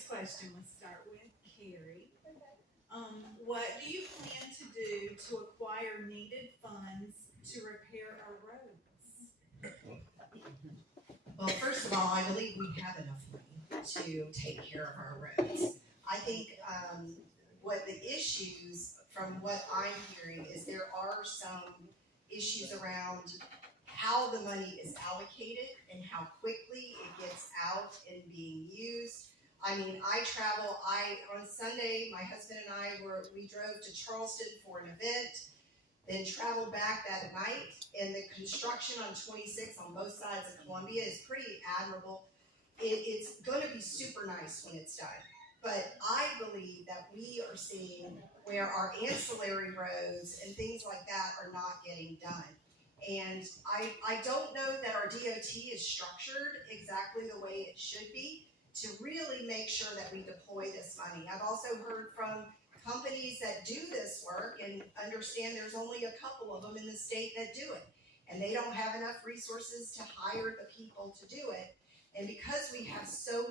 next question, let's start with Carrie. What do you plan to do to acquire needed funds to repair our roads? Well, first of all, I believe we have enough money to take care of our roads. I think what the issues, from what I'm hearing, is there are some issues around how the money is allocated and how quickly it gets out and being used. I mean, I travel, on Sunday, my husband and I we drove to Charleston for an event, then traveled back that night, and the construction on 26 on both sides of Columbia is pretty admirable. It's going to be super nice when it's done. But I believe that we are seeing where our ancillary roads and things like that are not getting done. And I don't know that our DOT is structured exactly the way it should be to really make sure that we deploy this money. I've also heard from companies that do this work and understand there's only a couple of them in the state that do it. And they don't have enough resources to hire the people to do it. And because we have so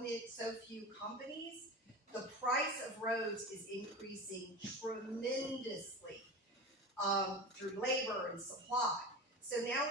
few companies, the price of roads is increasing tremendously through labor and supply. So now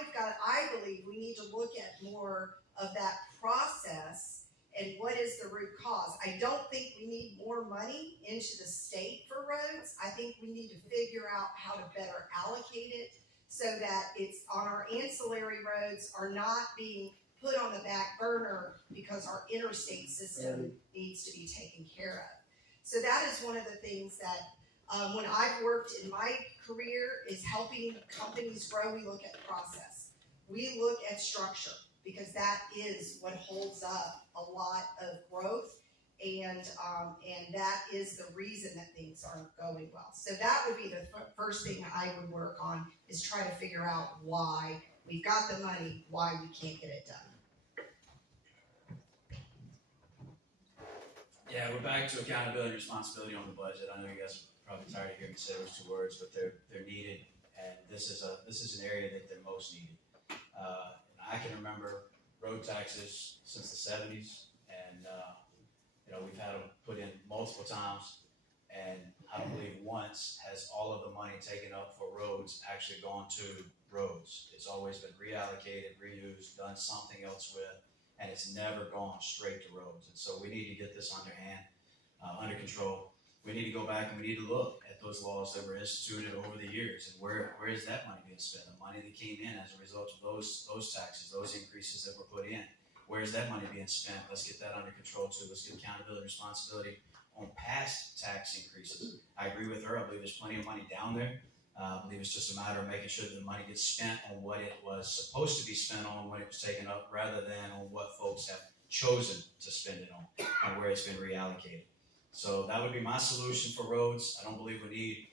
I believe we need to look at more of that process and what is the root cause. I don't think we need more money into the state for roads. I think we need to figure out how to better allocate it so that it's on our ancillary roads are not being put on the back burner because our interstate system needs to be taken care of. So that is one of the things that when I've worked in my career is helping companies grow. We look at process. We look at structure because that is what holds up a lot of growth and that is the reason that things aren't going well. So that would be the first thing I would work on is try to figure out why we've got the money, why we can't get it done. Yeah, we're back to accountability and responsibility on the budget. I know you guys are probably tired of hearing me say those two words, but they're needed, and this is an area that they're most needed. I can remember road taxes since the 70s, and we've had them put in multiple times, and I don't believe once has all of the money taken up for roads actually gone to roads. It's always been reallocated, reused, done something else with, and it's never gone straight to roads. And so we need to get this under control. We need to go back and we need to look at those laws that were instituted over the years and where is that money being spent? The money that came in as a result of those taxes, those increases that were put in. Where is that money being spent? Let's get that under control too. Let's get accountability and responsibility on past tax increases. I agree with her. I believe there's plenty of money down there. I believe it's just a matter of making sure that the money gets spent on what it was supposed to be spent on when it was taken up rather than on what folks have chosen to spend it on and where it's been reallocated. So that would be my solution for roads. I don't believe we need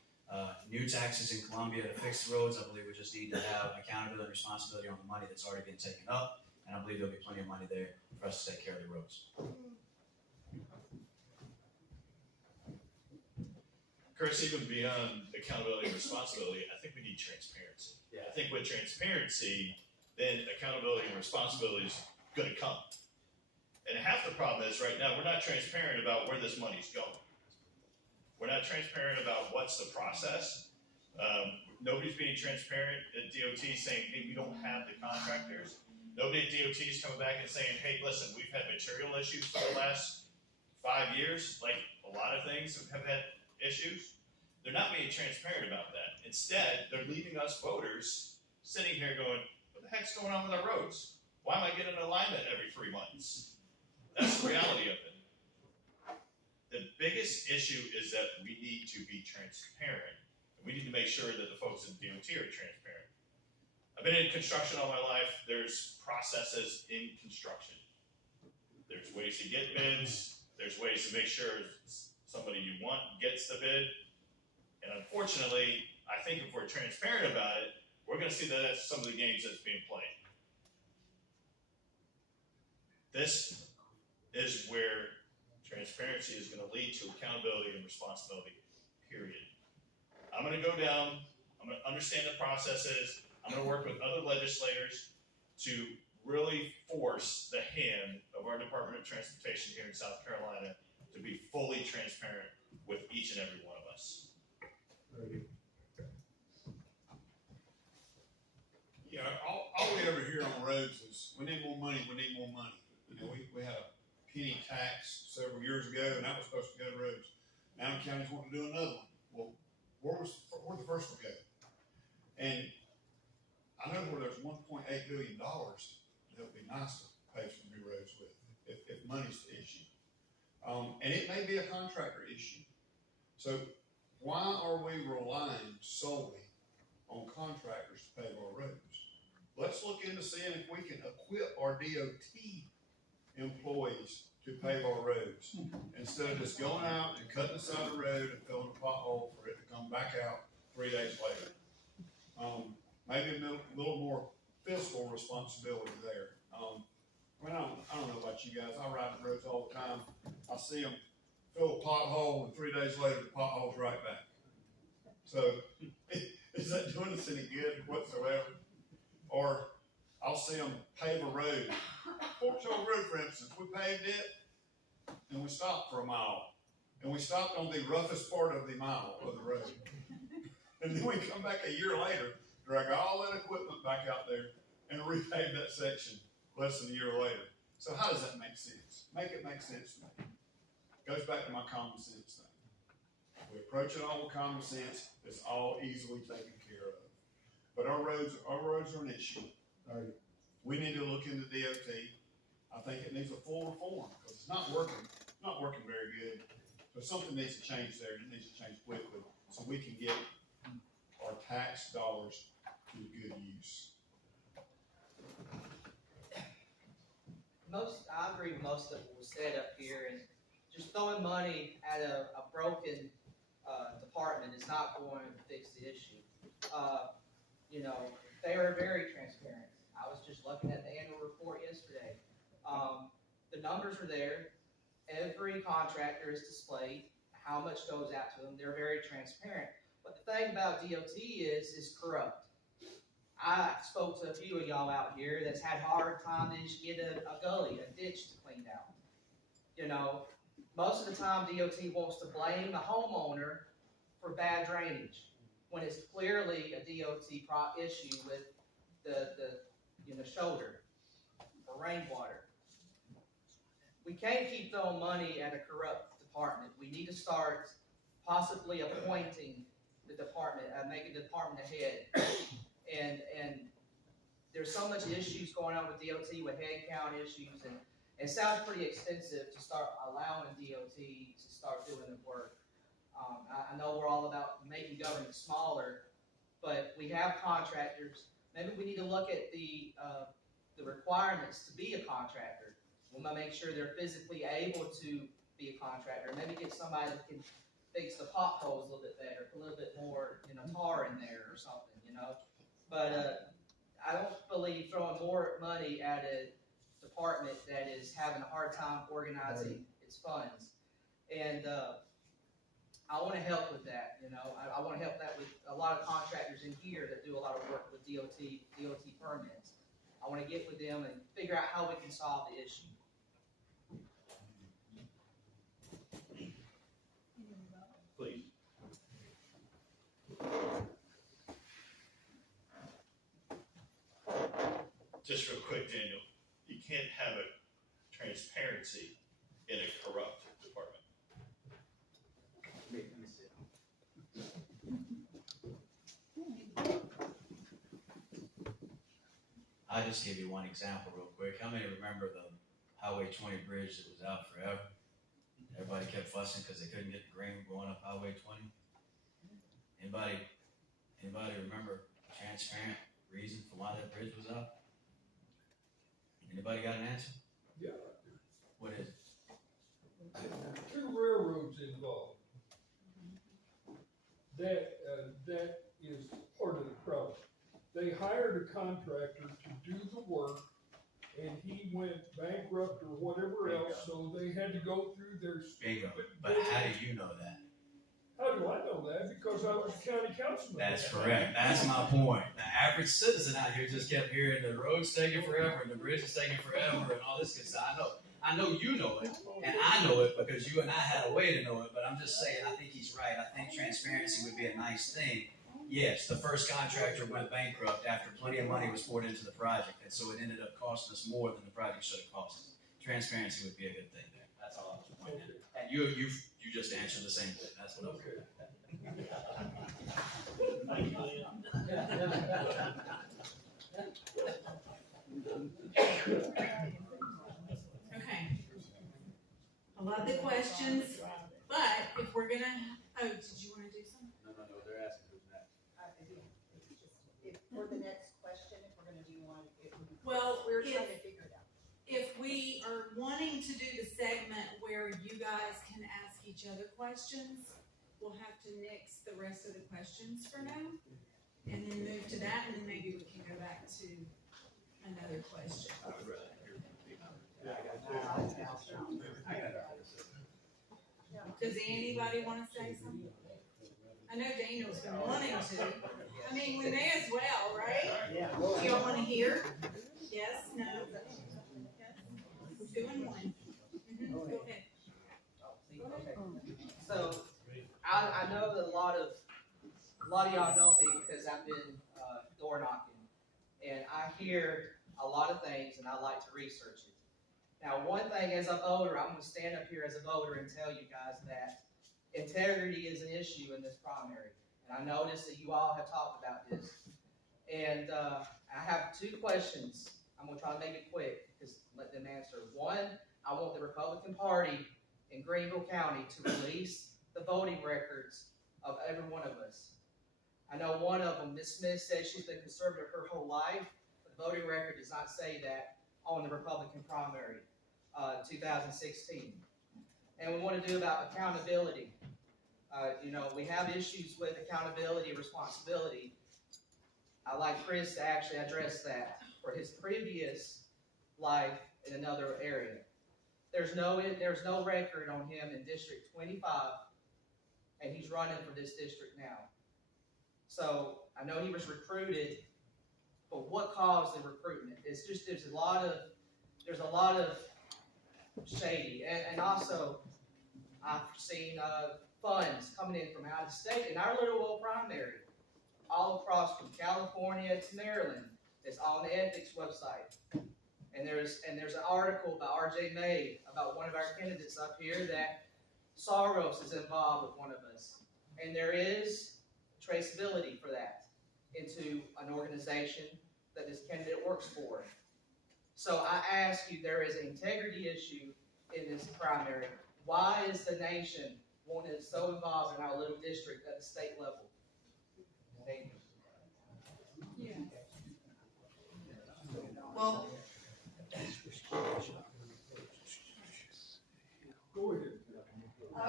new taxes in Columbia to fix the roads. I believe we just need to have accountability and responsibility on the money that's already been taken up. And I believe there'll be plenty of money there for us to take care of the roads. Chris, even beyond accountability and responsibility, I think we need transparency. Yeah. I think with transparency, then accountability and responsibility is going to come. And half the problem is right now we're not transparent about where this money's going. We're not transparent about what's the process. Nobody's being transparent at DOT saying, hey, we don't have the contractors. Nobody at DOT is coming back and saying, hey, listen, we've had material issues for the last 5 years. Like a lot of things have had issues. They're not being transparent about that. Instead, they're leaving us voters sitting here going, what the heck's going on with our roads? Why am I getting an alignment every 3 months? That's the reality of it. The biggest issue is that we need to be transparent. And we need to make sure that the folks at DOT are transparent. I've been in construction all my life. There's processes in construction. There's ways to get bids. There's ways to make sure somebody you want gets the bid. And unfortunately, I think if we're transparent about it, we're going to see that that's some of the games that's being played. This is where transparency is going to lead to accountability and responsibility, period. I'm going to go down, I'm going to understand the processes, I'm going to work with other legislators to really force the hand of our Department of Transportation here in South Carolina to to be fully transparent with each and every one of us. Yeah, all we ever hear on roads is, we need more money, we need more money. You know, we had a penny tax several years ago, and that was supposed to go to roads. Now the county's wanting to do another one. Well, where'd the first one go? And I know where there's $1.8 billion that would be nice to pay some new roads with, if money's the issue. And it may be a contractor issue. So why are we relying solely on contractors to pave our roads? Let's look into seeing if we can equip our DOT employees to pave our roads, instead of just going out and cutting the side of the road and filling a pothole for it to come back out 3 days later. Maybe a little more fiscal responsibility there. I don't know about you guys. I ride the roads all the time. I see them fill a pothole, and 3 days later the pothole's right back. So is that doing us any good whatsoever? Or I'll see them pave a road. Fork Shoal Road, for instance, we paved it and we stopped for a mile. And we stopped on the roughest part of the mile of the road. And then we come back a year later, drag all that equipment back out there and repave that section less than a year later. So how does that make sense? Make it make sense to me. Goes back to my common sense thing. We approach it all with common sense, it's all easily taken care of. But our roads are an issue. We need to look into DOT. I think it needs a full reform, because it's not working very good. So something needs to change there, and it needs to change quickly, so we can get our tax dollars to good use. I agree with most of what was said up here, and just throwing money at a broken department is not going to fix the issue. You know, they are very transparent. I was just looking at the annual report yesterday. The numbers are there. Every contractor is displayed, how much goes out to them. They're very transparent. But the thing about DOT is corrupt. I spoke to a few of y'all out here that's had hard time to just get a gully, a ditch cleaned out. You know, most of the time DOT wants to blame the homeowner for bad drainage, when it's clearly a DOT issue with the shoulder or rainwater. We can't keep throwing money at a corrupt department. We need to start possibly appointing the department, making the department a head. And there's so much issues going on with DOT, with head count issues, and it sounds pretty expensive to start allowing DOT to start doing the work. I know we're all about making government smaller, but we have contractors. Maybe we need to look at the requirements to be a contractor. We might make sure they're physically able to be a contractor. Maybe get somebody that can fix the potholes a little bit better, put a little bit more, tar in there or something, But I don't believe throwing more money at a department that is having a hard time organizing its funds. And I want to help with that, I want to help that with a lot of contractors in here that do a lot of work with DOT permits. I want to get with them and figure out how we can solve the issue. Please. Just real quick, Daniel, you can't have a transparency in a corrupt department. I'll just give you one example real quick. How many remember the Highway 20 bridge that was out forever? Everybody kept fussing because they couldn't get the grain going up Highway 20. Anybody remember a transparent reason for why that bridge was up? Anybody got an answer? Yeah. What is it? Two railroads involved. That is part of the problem. They hired a contractor to do the work, and he went bankrupt or whatever else, so they had to go through their. Bingo. But how do you know that? How do I know that? Because I was a county councilman. That's correct. That's my point. The average citizen out here just kept hearing the road's taking forever and the bridge is taking forever and all this good stuff. I know you know it, and I know it because you and I had a way to know it, but I'm just saying, I think he's right. I think transparency would be a nice thing. Yes, the first contractor went bankrupt after plenty of money was poured into the project, and so it ended up costing us more than the project should have cost us. Transparency would be a good thing there. That's all I was pointing out. And you just answered the same thing. That's what I was. Okay. I love the questions, but if we're gonna, oh, did you wanna do something? No, they're asking who's next. If, for the next question, if we're gonna do one, it would be. Well, We're if- trying to figure it out. If we are wanting to do the segment where you guys can ask each other questions, we'll have to nix the rest of the questions for now, and then move to that, and then maybe we can go back to another question. I would rather hear from you. Does anybody wanna say something? I know Daniel's been wanting to. I mean, we may as well, right? You don't wanna hear? Yes, no? Yes? 2 and 1. Mhm, go ahead. So, I know that a lot of y'all know me because I've been door knocking, and I hear a lot of things, and I like to research it. Now, one thing as a voter, I'm going to stand up here as a voter and tell you guys that integrity is an issue in this primary, and I noticed that you all have talked about this. And I have 2 questions. I'm going to try to make it quick, because let them answer. One, I want the Republican Party in Greenville County to release the voting records of every one of us. I know one of them, Ms. Smith, says she's been conservative her whole life, but the voting record does not say that on the Republican primary, 2016. And we want to do about accountability. We have issues with accountability, responsibility. I'd like Chris to actually address that for his previous life in another area. There's no record on him in District 25, and he's running for this district now. So I know he was recruited, but what caused the recruitment? It's just there's a lot of shady, and also I've seen funds coming in from out of state in our little old primary, all across from California to Maryland. It's on the ethics website. And there's an article by R.J. May about one of our candidates up here that Soros is involved with one of us. And there is traceability for that into an organization that this candidate works for. So I ask you, there is an integrity issue in this primary. Why is the nation wanted so involved in our little district at the state level? Thank you. Yeah. Well, Go ahead.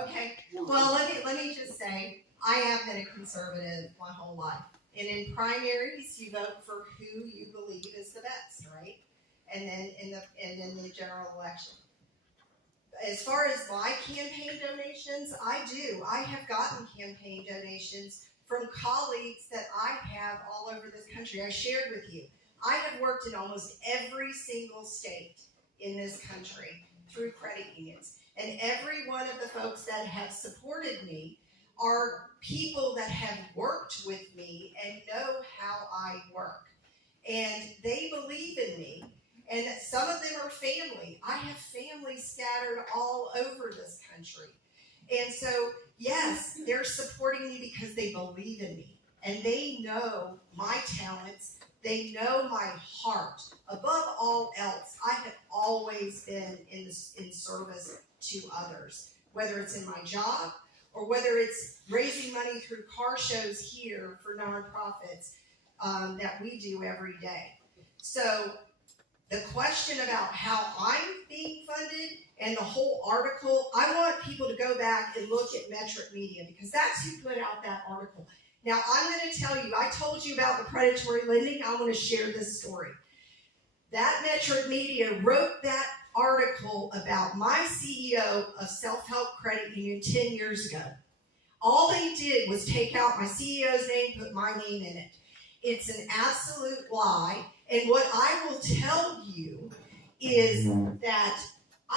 okay, well, let me just say, I have been a conservative my whole life. And in primaries, you vote for who you believe is the best, right? And then in the general election. As far as my campaign donations, I have gotten campaign donations from colleagues that I have all over this country. I shared with you. I have worked in almost every single state in this country through credit unions. And every one of the folks that have supported me are people that have worked with me and know how I work. And they believe in me. And some of them are family. I have family scattered all over this country. And so, yes, they're supporting me because they believe in me. And they know my talents. They know my heart. Above all else, I have always been in service to others, whether it's in my job or whether it's raising money through car shows here for nonprofits that we do every day. So the question about how I'm being funded and the whole article, I want people to go back and look at Metric Media because that's who put out that article. Now, I'm going to tell you, I told you about the predatory lending. I want to share this story. That Metric Media wrote that article about my CEO of Self-Help Credit Union 10 years ago. All they did was take out my CEO's name, put my name in it. It's an absolute lie. And what I will tell you is that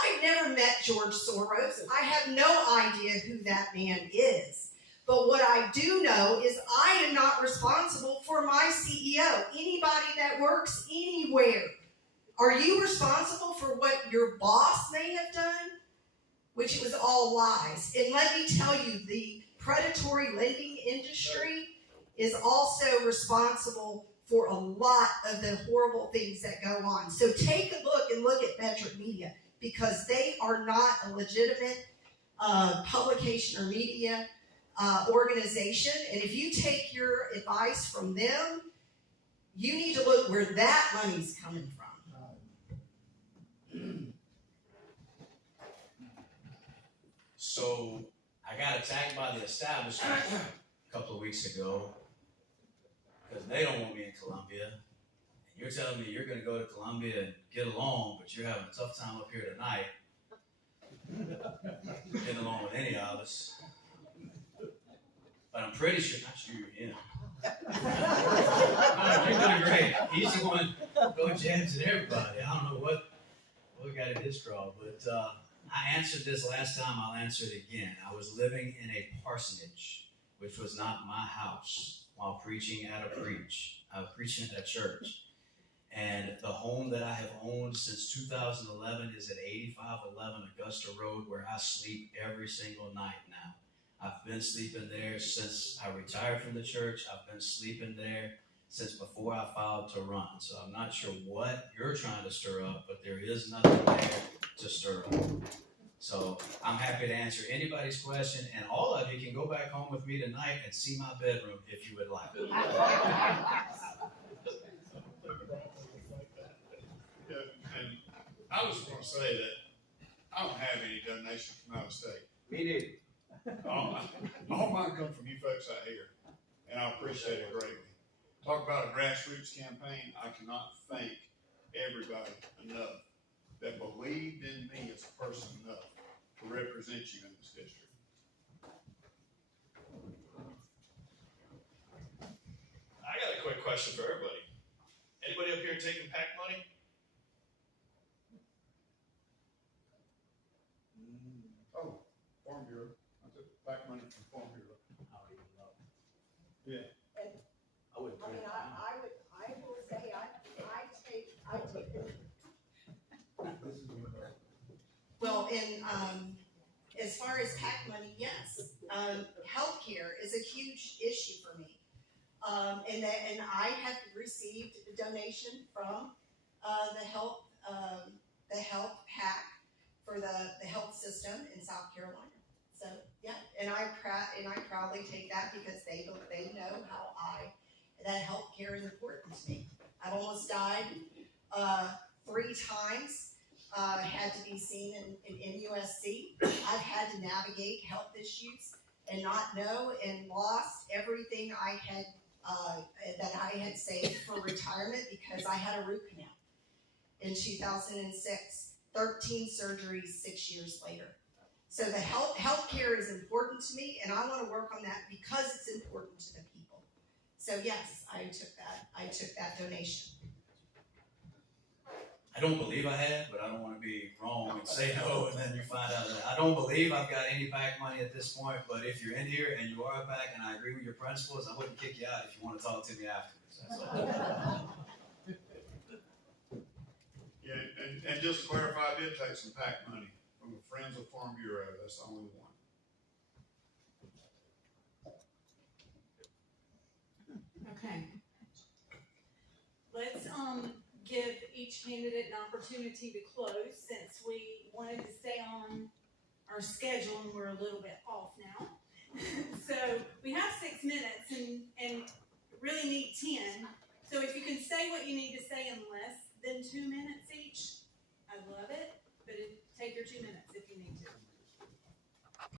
I've never met George Soros. I have no idea who that man is. But what I do know is I am not responsible for my CEO. Anybody that works anywhere. Are you responsible for what your boss may have done? Which it was all lies. And let me tell you, the predatory lending industry is also responsible for a lot of the horrible things that go on. So take a look and look at Metric Media, because they are not a legitimate publication or media organization. And if you take your advice from them, you need to look where that money's coming from. So I got attacked by the establishment a couple of weeks ago because they don't want me in Columbia. And you're telling me you're going to go to Columbia and get along, but you're having a tough time up here tonight. Getting along with any of us. But I'm pretty sure, not sure you're in. You're doing great. He's the one going jabs at everybody. I don't know what we got in his crawl, but I answered this last time, I'll answer it again. I was living in a parsonage, which was not my house, while preaching preaching at a church. And the home that I have owned since 2011 is at 8511 Augusta Road, where I sleep every single night now. I've been sleeping there since I retired from the church. I've been sleeping there since before I filed to run. So I'm not sure what you're trying to stir up, but there is nothing there to stir up. So I'm happy to answer anybody's question, and all of you can go back home with me tonight and see my bedroom if you would like. Yeah, and I was gonna say that I don't have any donations from out of state. Me neither. All mine come from you folks out here, and I appreciate it greatly. Talk about a grassroots campaign. I cannot thank everybody enough that believed in me as a person enough to represent you in this district. I got a quick question for everybody. Anybody up here taking PAC money? Oh, Farm Bureau. I took back money from Farm Bureau. Yeah. I mean, I will say, I take it. Well, and as far as PAC money, yes, healthcare is a huge issue for me. And I have received a donation from the health PAC for the health system in South Carolina. So yeah, and I proudly take that because they know how that healthcare is important to me. I've almost died 3 times. Had to be seen in MUSC. I've had to navigate health issues and not know, and lost everything I had that I had saved for retirement because I had a root canal in 2006. 13 surgeries 6 years later. So the healthcare is important to me, and I want to work on that because it's important to the people. So yes, I took that donation. I don't believe I have, but I don't want to be wrong and say no, and then you find out that I don't believe I've got any PAC money at this point. But if you're in here and you are a PAC and I agree with your principles, I wouldn't kick you out if you want to talk to me afterwards. That's all. Yeah, and just to clarify, I did take some PAC money from the Friends of Farm Bureau. That's the only one. Okay. Let's give each candidate an opportunity to close, since we wanted to stay on our schedule and we're a little bit off now. So we have 6 minutes and really need 10. So if you can say what you need to say in less than 2 minutes each, I'd love it, but take your 2 minutes.